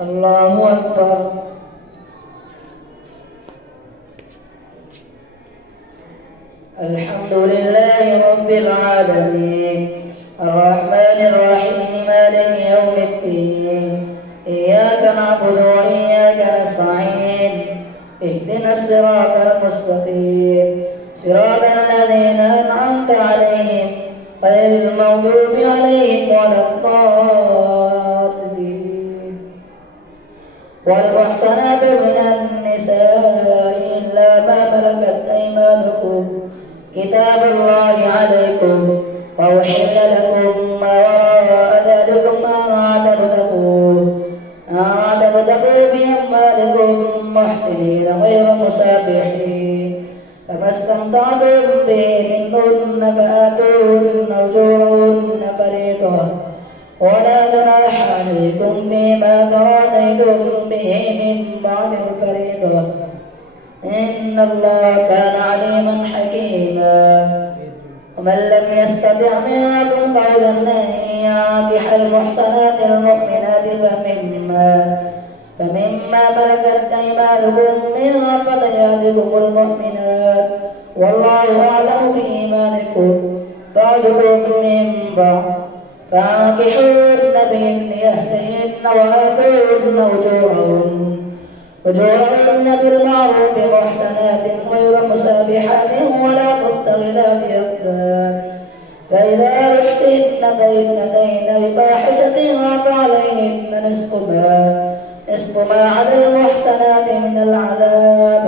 الله أكبر. الحمد لله رب العالمين الرحمن الرحيم مالك يوم الدين إياك نعبد وإياك نستعين اهدنا الصراط المستقيم صراط الذين أنعمت عليهم غير المغضوب عليهم ولا الضالين. والمحصنات من النساء إلا ما ملكت أيمانكم كتاب الله عليكم وأحل لكم ما وراء ذلكم أن تبتغوا بأموالكم محسنين غير مسافحين فما استمتعتم به منهن فآتوهن أجورهن فريضة ولا جناح عليكم فيما تراضيتم به من بعد الفريضة إن الله كان عليما حكيما. ومن لم يستطع منكم قولا أن ينكح المحصنات المؤمنات فمما ملكت أيمانكم من فتياتكم المؤمنات والله أعلم بإيمانكم بعضكم من بعض فانكحوهن بإذن أهلهن وآتوهن أجورهن بالمعروف محسنات غير مسافحات ولا متخذات أخدان فإذا أحسن بين بفاحشة فعليهن نصف ما على المحسنات من العذاب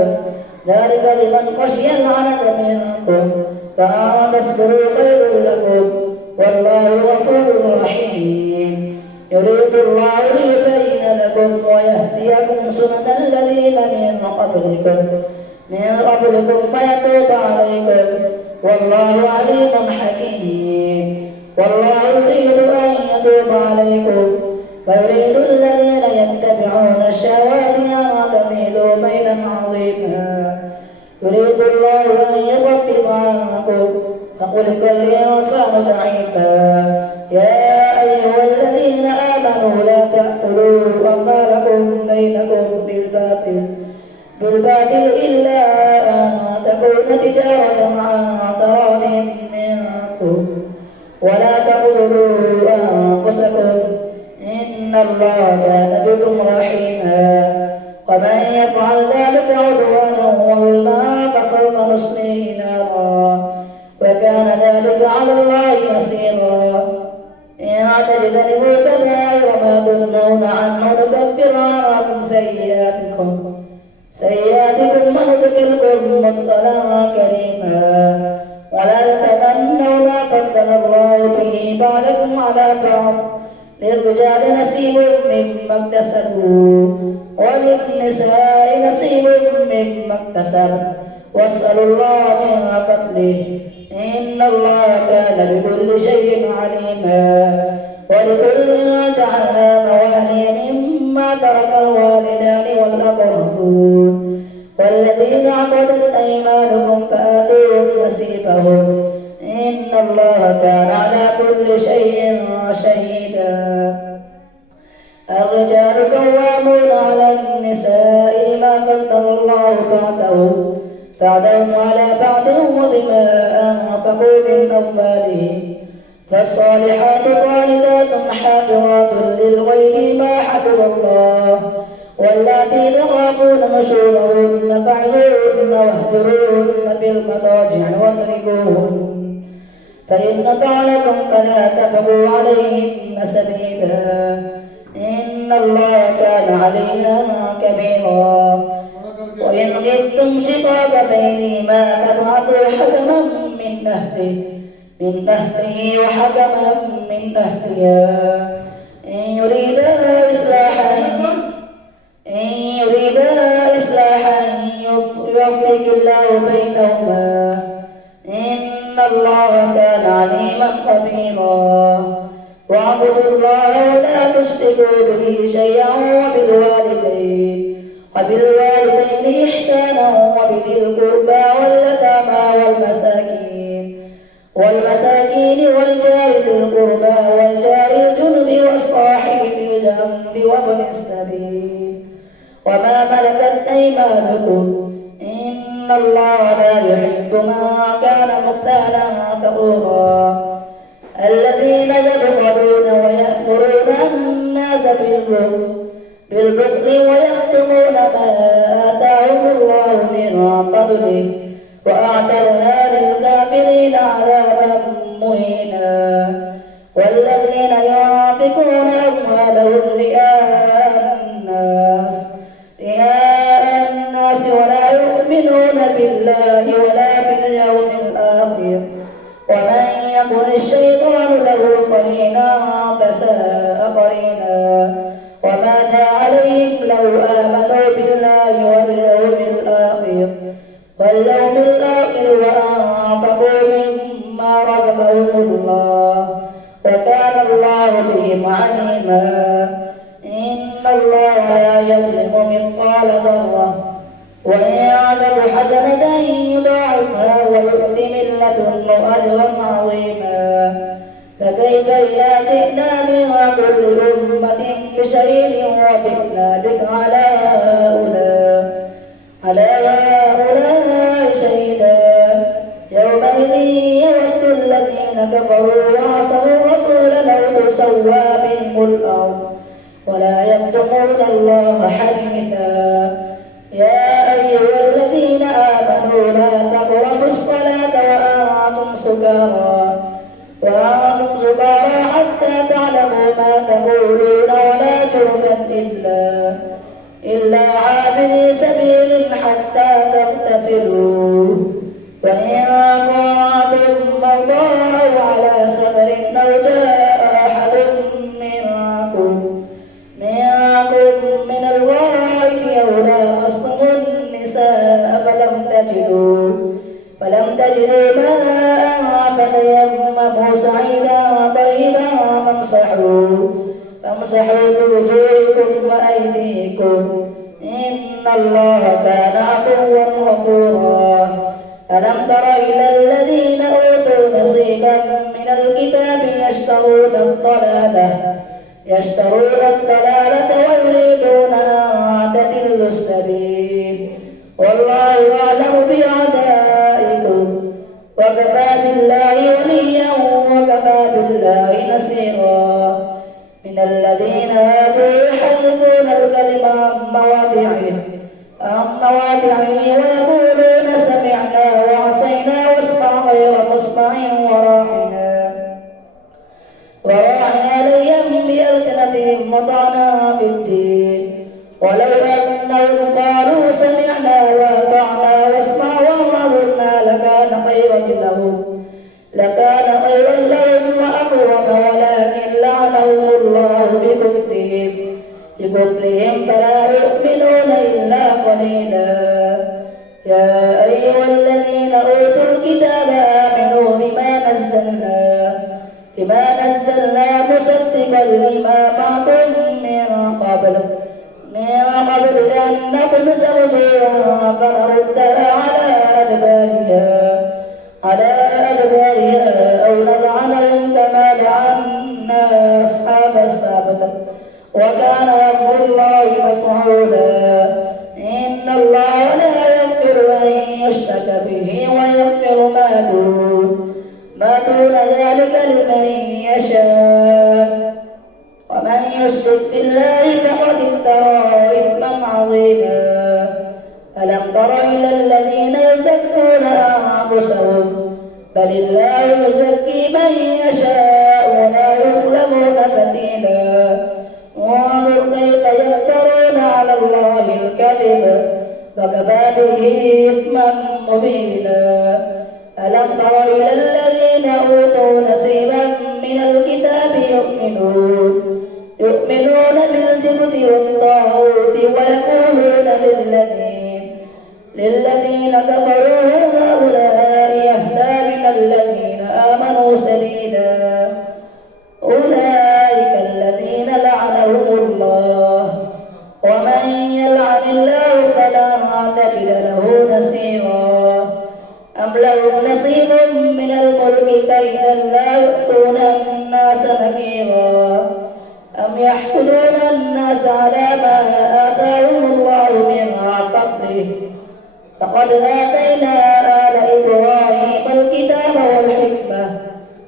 ذلك لمن خشي العنت منكم فأن تصبروا خير لكم والله غفور رحيم. يريد الله ليبين لكم ويهديكم سنن الذين من قبلكم فيتوب عليكم والله عليم حكيم. والله يريد أن يتوب عليكم ويريد الذين يتبعون الشهوات أن تميلوا ميلا عظيما. يريد الله أن يخفف عنكم فخلق الإنسان ضعيفا. يا أيها الذين آمنوا لا تأكلوا أموالكم بينكم بالباطل إلا أن تكون تجارة عن تراض منكم ولا تقتلوا أنفسكم إن الله كان بكم رحيما. ومن يفعل ذلك عدوانا وظلما فسوف نصليه نارا وكان ذلك على الله يسيرا. إن تجتنبوا كبائر ما تنهون عنه نكفر عنكم سيئاتكم وندخلكم مدخلا كريما. ولا تتمنوا ما فضل الله به بعضكم على بعض للرجال نصيب مما اكتسبوا وللنساء نصيب مما اكتسبن واسألوا الله من فضله إن الله كان بكل شيء عليما. ولكل جعلنا موالي مما ترك الوالدان والأقربون والذين عقدت أيمانكم فآتوهم نصيبهم إن الله كان على كل شيء شهيدا. الرجال قوامون على النساء ما فضل الله بعضهم على بعض وبما أنفقوا من أموالهم فالصالحات قانتات حافظات للغيب ما حفظ الله واللاتي تخافون نشوزهن فاعظوهن واهجروهن في المضاجع واضربوهن فإن طعنكم فلا تبغوا عليهن سبيلا إن الله كان عليا كبيرا. وإن خفتم شقاق بينهما فابعثوا حكما من أهله وحكما من أهلها إن يريدا إصلاحا يوفق الله بينهما إن الله كان عليما خبيرا. واعبدوا الله ولا تشركوا به شيئا وبالوالدين إحسانا وبذي القربى واليتامى والمساكين والجار ذي القربى والجار الجنب والصاحب بالجنب الجنب وابن السبيل وما ملكت أيمانكم إن الله لا يحب من كان مختالا فخورا الذين يبخلون ويأمرون الناس بالبخل ويكتمون ما آتاهم الله من فضله وأعتدنا للكافرين عذابا مهينا والذين ينفقون أموالهم رئاء الناس ولا يؤمنون بالله ولا باليوم الآخر ومن يكن الشيطان له قرينا فساء قرينا وما عليهم لو آمنوا بالله واليوم الآخر وأنفقوا مما رزقهم الله وكان الله بهم عليما إن الله لا يظلم مثقال ذرة وإن يعمل حسنة يضاعفها ويؤت من لدنه أجرا عظيما فكيف إذا جئنا من كل أمة بشهيد وجئنا بك على هؤلاء شهيدا يومئذ يود الذين كفروا وعصوا الرسول لو تسوى بهم الأرض ولا يكتمون الله حديثا يا أيها الذين آمنوا لا تقربوا الصلاة وأنتم سكارى حتى تعلموا ما تقولون ولا جنبا إلا عابري سبيل حتى تغتسلوا وإن كنتم مرضى أو على سفر أو جاء أحد منكم من الغائط أو لامستم النساء فلم تجدوا ماء فتيمموا صعيدا طيبا فامسحوا بوجوهكم وأيديكم إن الله كان عفوا غفورا ألم تر إلى الذين أوتوا نصيبا من الكتاب يشترون الضلالة ويريدون أن تضلوا السبيل والله أعلم بأعدائكم وكفى بالله وليا وكفى بالله نصيرا من الذين هادوا يحرفون الكلم عن مواضعه ويقولون سمعنا وعصينا واسمع غير مسمع وراعنا ليا بألسنتهم وطعنا في الدين ولو أنهم قالوا سمعنا وأطعنا واسمع وانظرنا لكان خيرا لهم وأقوم ولكن لعنهم الله بكفرهم فلا يؤمنون إلا قليلا يا أيها الذين أوتوا الكتاب آمنوا بما نزلنا مصدقا لما معكم من قبل أن نطمس وجوها فنردها على أدبارها أو نلعنهم كما لعنا أصحاب السبت وكان أمر الله مفعولا إن الله لا يغفر أن يشرك به ويغفر ما دون ذلك لمن يشاء ومن يشرك بالله فقد افترى إثما عظيما ألم تر إلى الذين يزكون أنفسهم بل الله يزكي من يشاء ولا يظلمون فتيلا وانظر كيف يفترون على الله الكذب فكفى به إثما مبينا ألم تر إلى الذين أوتوا نصيبا من الكتاب يؤمنون بالجبت والطاغوت ويقولون للذين كفروا هؤلاء يهدى من الذين آمنوا سبيلا أولئك الذين لعنهم الله ومن يلعن الله فلا تجد له نصيرا أم لهم نصيب من الملك كيدا لا يؤتون الناس نكيرا أم يحسدون الناس على ما آتاهم الله من فضله فقد آتينا آل إبراهيم الكتاب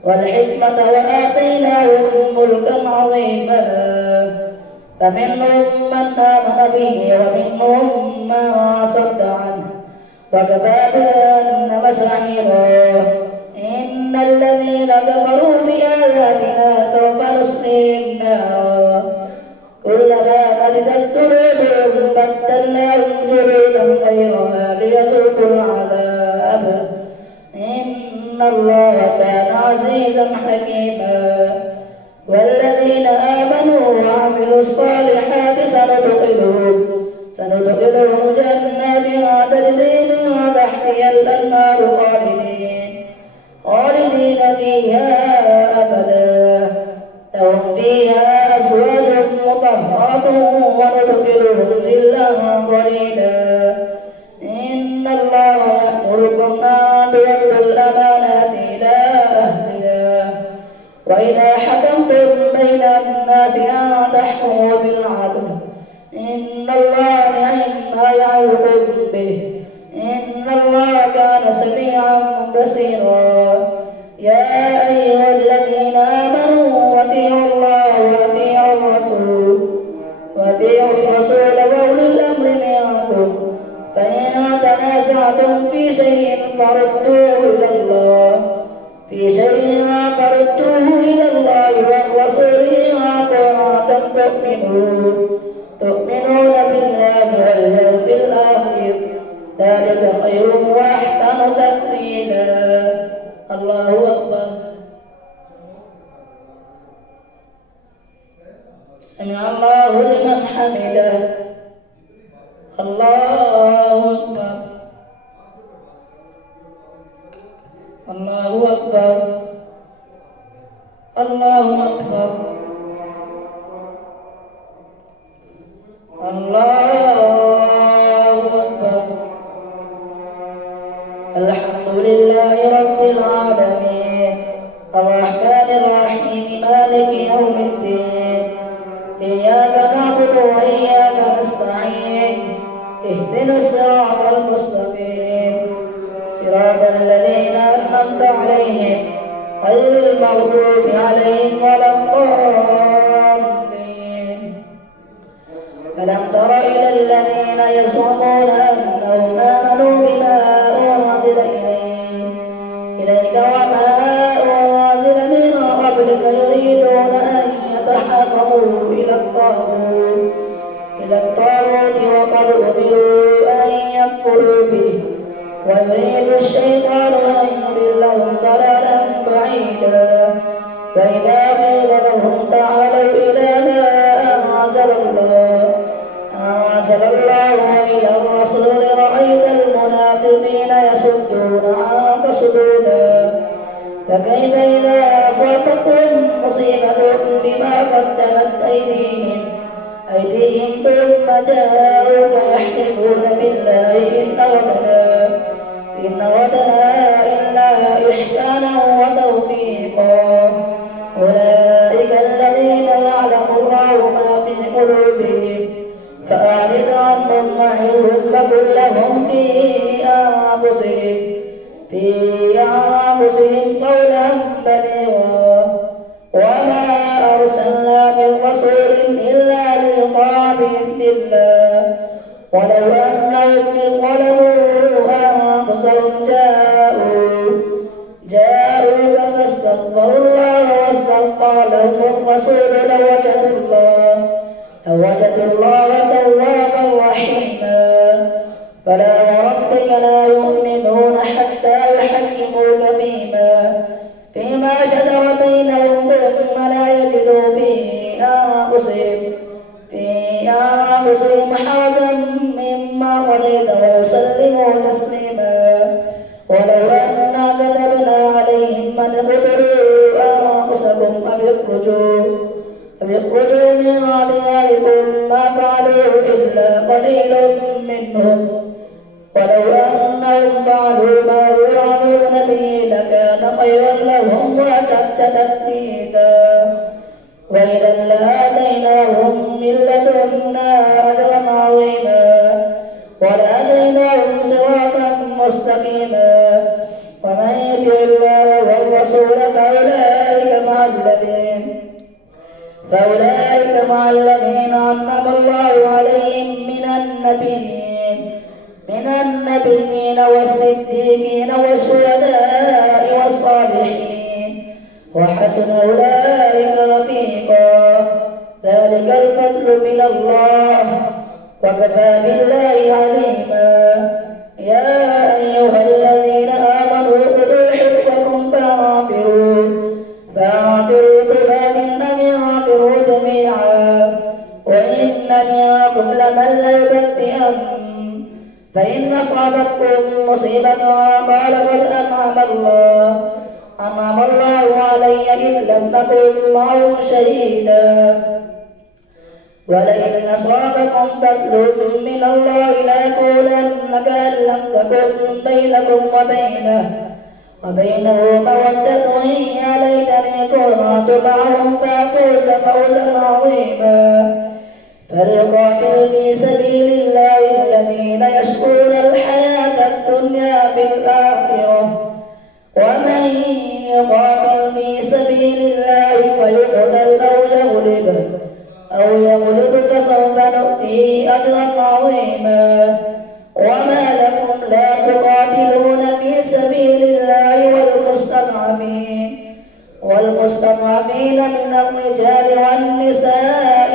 والحكمة وآتيناهم ملكا عظيما فمنهم من آمن به ومنهم من صد عنه وكفى بجهنم سعيرا إن الذين كفروا بآياتنا سوف نصليهم نارا كلما نضجت جلودهم بدلناهم جلودا غيرها ليذوقوا العذاب إن الله كان عزيزا حكيما والذين آمنوا وعملوا الصالحات سندخلهم جنات تجري من تحتها الأنهار خالدين فيها أبدا لهم فيها أزواج مطهرة وندخلهم ظلا ظليلا إن الله يأمركم أن تؤدوا الأمانات إلى أهلها وإذا حكمتم بين الناس أن تحكموا بالعدل إن الله نعم ما يعظكم به إن الله كان سميعا بصيرا يا أيها الذين آمنوا أطيعوا الله وأطيعوا الرسول وأولي الأمر منكم فإن تنازعتم في شيء فردوه إلى الله والرسول إن كنتم تؤمنون بالله واليوم الآخر ذلك خير وأحسن تأويلا الله أكبر سمع الله لمن حمده الله أكبر الله أكبر الله أكبر الله أكبر الحمد لله رب العالمين الرحمن الرحيم مالك يوم الدين إياك نعبد وإياك نستعين اهدنا الصراط المستقيم صراط الذين أنعمت عليهم غير المغضوب عليهم ولا الضالين ألم تر إلى الذين يزعمون أنهم آمنوا بما أنزل إليك وما أنزل من قبلك يريدون أن يتحاكموا إلى الطاغوت وقد أمروا أن يكفروا به ويريد الشيطان أن يضلهم ضلالا بعيدا فإذا قيل لهم تعالوا إلى ما أنزل الله وإلى الرسول رأيت المنافقين يصدون عنك صدودا فكيف إذا أصابتهم مصيبة بما قدمت أيديهم ثم جاءوك يحلفون بالله إن ردنا إلا إحسانا وتوفيقا أولئك الذين يعلم الله ما في قلوبهم فأعرض عنهم وعظهم وقل لهم في أنفسهم قولا بليغا وما أرسلنا من رسول إلا ليطاع بإذن الله ولو أنهم ظلموا أنفسهم جاءوك فاستغفروا الله واستغفر لهم الرسول لوجدوا الله توابا رحيما فلا وربك لا يؤمنون حتى يحكموك فيما شجر بينهم ثم لا يجدوا في أنفسهم حرجا مما قضيت ويسلموا تسليما ولو أنا كتبنا عليهم أن اقتلوا أنفسكم أو اخرجوا من دياركم ما فعلوه إلا قليل منهم ولو أنهم فعلوا ما يوعظون به لكان خيرا لهم وأشد تثبيتا وإذا لآتيناهم من لدنا فأولئك مع الذين أنعم الله عليهم من النبيين والصديقين والشهداء والصالحين وحسن أولئك رفيقا. ذلك الفضل من الله وكفى بالله عليما. يا أيها الذين آمنوا خذوا حذركم فانفروا ثبات أو انفروا جميعا وإن منكم لمن ليبطئن فإن أصابتكم مصيبة قال قد أنعم الله علي إذ لم أكن معهم شهيدا. ولئن أصابكم فضل من الله ليقولن كأن لم تكن بينكم وبينه مودة يا ليتني كنت معهم فأفوز فوزا عظيما. فليقاتل في سبيل الله الذين يشكون الحياة الدنيا بالآخرة ومن يقاتل في سبيل الله فيقتل أو يغلب فسوف نؤتيه أجرا عظيما. وما لكم لا تقاتلون في سبيل الله والمستضعفين من الرجال والنساء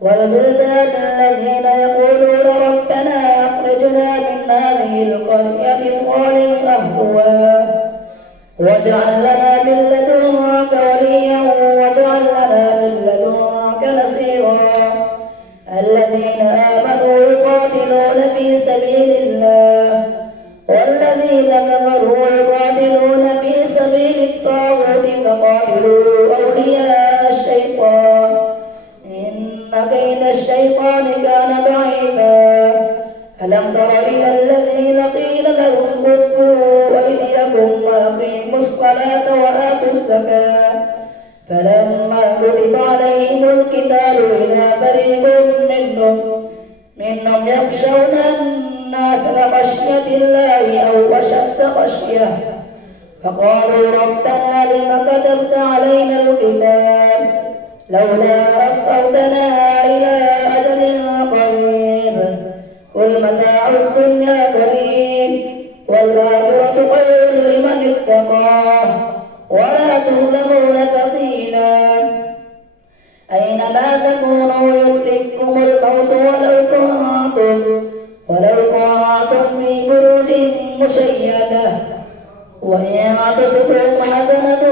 والبلدان الذين يقولون ربنا أخرجنا من هذه القرية الظالم أهلها واجعل لنا من لدنك وليا واجعل لنا من لدنك نصيرا. الذين آمنوا يقاتلون في سبيل الله والذين كفروا يقاتلون في سبيل الطاغوت فقاتلوا أولياء الشيطان إن كيد الشيطان كان ضعيفا. ألم تر إلى الذين قيل لهم كفوا أيديكم وأقيموا الصلاة وآتوا الزكاة فلما كتب عليهم القتال إذا فريق منهم يخشون الناس كخشية الله أو أشد خشية فقالوا ربنا لم كتبت علينا القتال لولا أخرتنا إلى أجل قريب قل متاع الدنيا قليل والآخرة خير لمن اتقى ولا تظلمون فتيلا. أينما تكونوا يدرككم الموت ولو كنتم في بروج مشيدة وإن تصبهم حسنة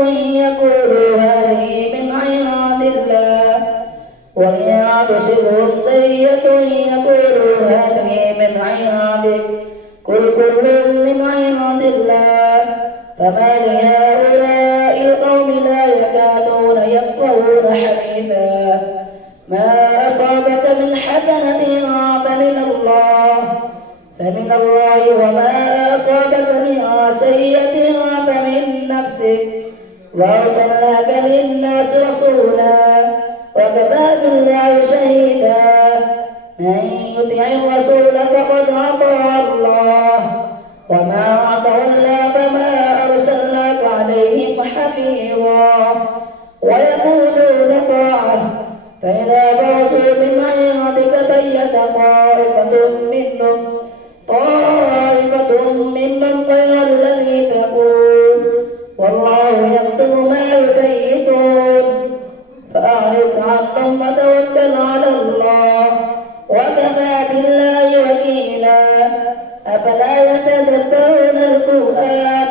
يقولوا هذه من عند الله وإن تصبهم سيئة يقولوا هذه من عندك قل كل من عند الله. فما لهؤلاء القوم لا يكادون يفقهون حديثا. ما أصابك من حسنة فمن الله وما أصابك من سيئة فمن نفسك وأرسلناك للناس رسولا وكفى بالله شهيدا. من يطع الرسول فقد أطاع الله وما تولى فما أرسلناك عليهم حفيظا. ويقولون طاعة فإذا برزوا من عندك بيت طائفة منهم غير الذي تقول والله يكتب ما يبيتون فأعرض عنهم وتوكل على الله وكفى بالله وكيلا. أفلا يتدبرون القرآن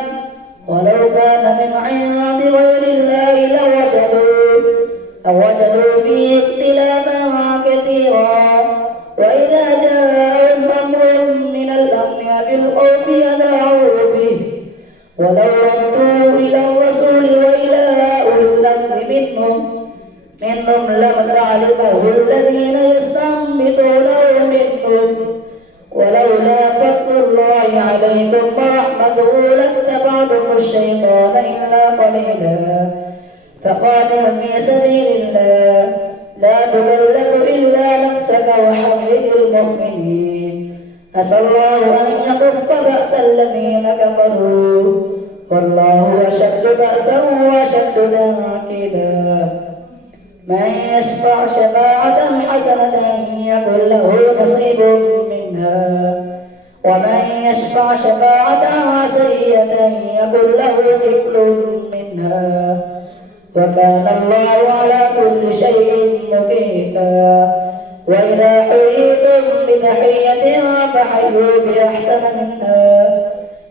ولو كان من عند غير الله لوجدوا فيه اختلافا كثيرا. وإذا جاءهم أمر من الأمن بالخوف أذاعوا به ولو ردوا إلى الرسول وإلى أولي الأمر منهم لعلمه الذين يستنبطونه منهم ولولا فضل الله عليكم ورحمته لاتبعتم الشيطان إلا قليلا. فقاتل في سبيل الله لا تكلف إلا نفسك وحرك المؤمنين. عسى الله أن يكف بأس الذين كفروا والله أشد بأسا وأشد تنكيلا. من يشفع شفاعة حسنة يكن له نصيب منها ومن يشفع شفاعة سيئة يكن له كفل منها وكان الله على كل شيء مقيتا. وإذا حييتم بتحية فحيوا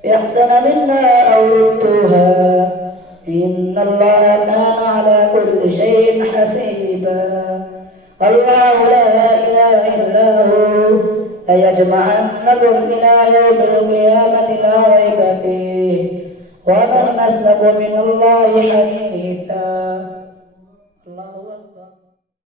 بأحسن منها أو ردوها إن الله كان على كل شيء حسيبا. الله لا إله إلا هو ليجمعنكم إلى يوم القيامة لا ريب فيه ومن أصدق من الله حديثا.